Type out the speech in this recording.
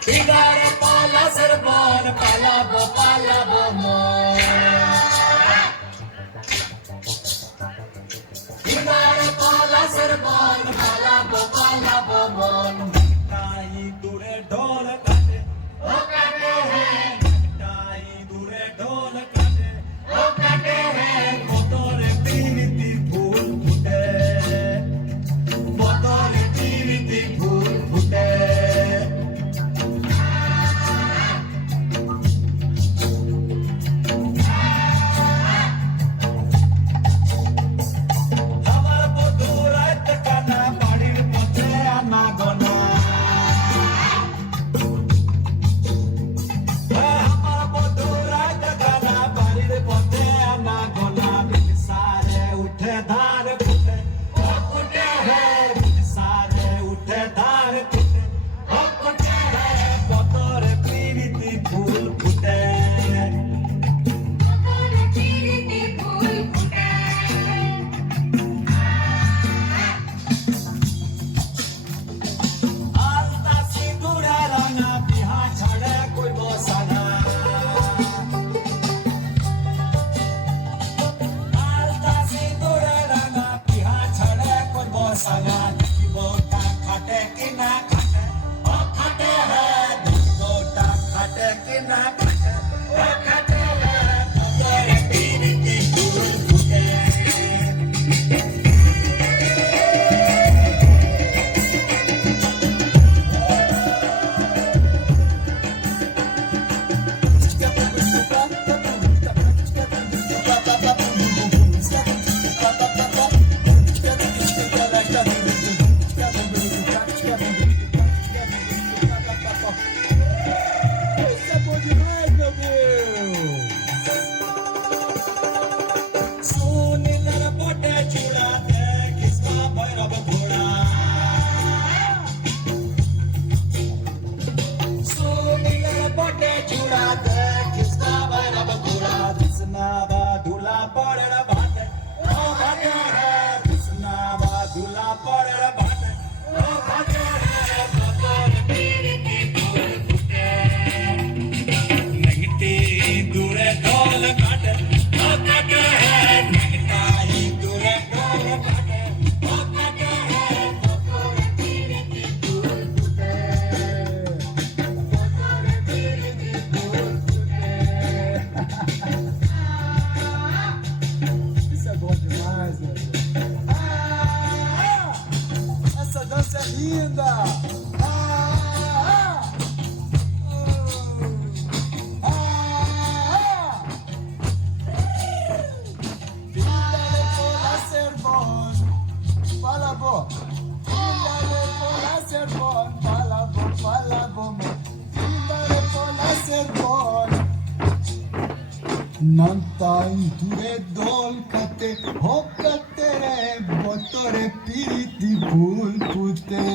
Tigare pala serbon, palabo mo. Tigare pala serbon, palabo mo. Tahi dure ढोल काटे, ओ काटे हैं. ताई दूरे ढोल काटे, ओ काटे हैं. मोतोरे पीरिति फूल फुटे, मोतोरे पीरिति फूल फुटे. আমার বধু রাত কানা বাড়ির পথে আনা গোনা. আমার বধু রাত কানা বাড়ির পথে আনা গোনা. সারে উঠে ধার ফুটে, ও ফুটে হে. সারে উঠে ধার ফুটে, ও ফুটে হে. বতরে প্রীতি ফুল ফুটে. আলতা সিঁদুরে রাঙা বিহা ছাড়ে কইব সানা. আলতা সিঁদুরে রাঙা বিহা ছাড়ে কইব সানা. দেখিবটা খাটে কি না খাটে, ও খাটে হে. দেখিবটা খাটে কি না খাটে, ও খাটে হে. বতরে প্রীতি ফুল ফুটে. Isso é bom demais, meu Deus! सुनीलर पोटे चुड़ाते किसका भैरव घोड़ा. सुनीलर पोटे चुड़ाते किसका भैरव घोड़ा. कृष्णा बाधुला पड़ड़ भाटे, ओ भाटे है. कृष्णा बाधुला पड़ड़ भाटे, ओ भाटे है. बतौर पीरिति फूल फुटे. नंगटी दूरे ढोल काटे, ओ काटे है. नंगटाई दूरे ढोल काटे, ओ काटे है. बतौर पीरिति फूल फुटे. बतौर पीरिति फूल फुटे. Isso é bom demais, meu Deus! Essa dança é linda! Píndale con la sermón, palabo. Píndale con la sermón, palabo. Píndale con la sermón. Nantai dure dol kate, ho kate re, botore piriti bul pute.